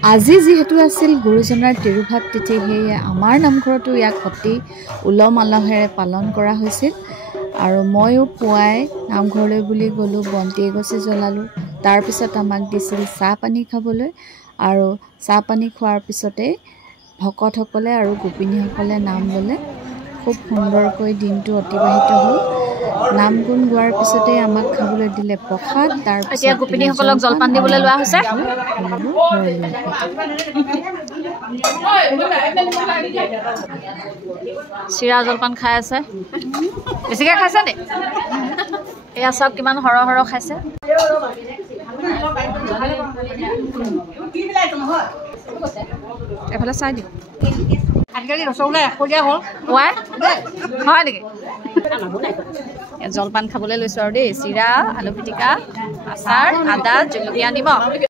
আজি যেহেতু আছিল গুৰুজনাৰ তিৰুভাত তিথি সেয়ে আমাৰ নামঘৰতো ইয়াক অতি উলহ মালহেৰে পালন কৰা হৈছিল আৰু ময়ো পুৱাই নামঘৰলৈ বুলি গ'লোঁ বন্তি এগছি জ্বলালোঁ তাৰ পিছত আমাক দিছিল চাহ পানী খাবলৈ আৰু চাহ পানী খোৱাৰ পিছতে ভকতসকলে আৰু গোপিনীসকলে নাম ল'লে খুব সুন্দৰকৈ দিনটো অতিবাহিত হ'ল নাম গুণ গোৱাৰ পিছতে আমাক খাবলৈ দিলে প্ৰসাদ তাৰ পিছত গোপিনীসকলক জলপান দিবলৈ লোৱা হৈছে চিৰা জলপান খাই আছে বেছিকৈ খাইছে নে এয়া চব কিমান সৰহ সৰহ খাইছে এফালে চাই দিওঁ আজিকালি ৰসগোল্লা এশলীয়া হ'ল হয় নেকি জলপান খাবলৈ লৈছোঁ আৰু দেই চিৰা আলু পিটিকা আচাৰ আদা জলকীয়া নিমখ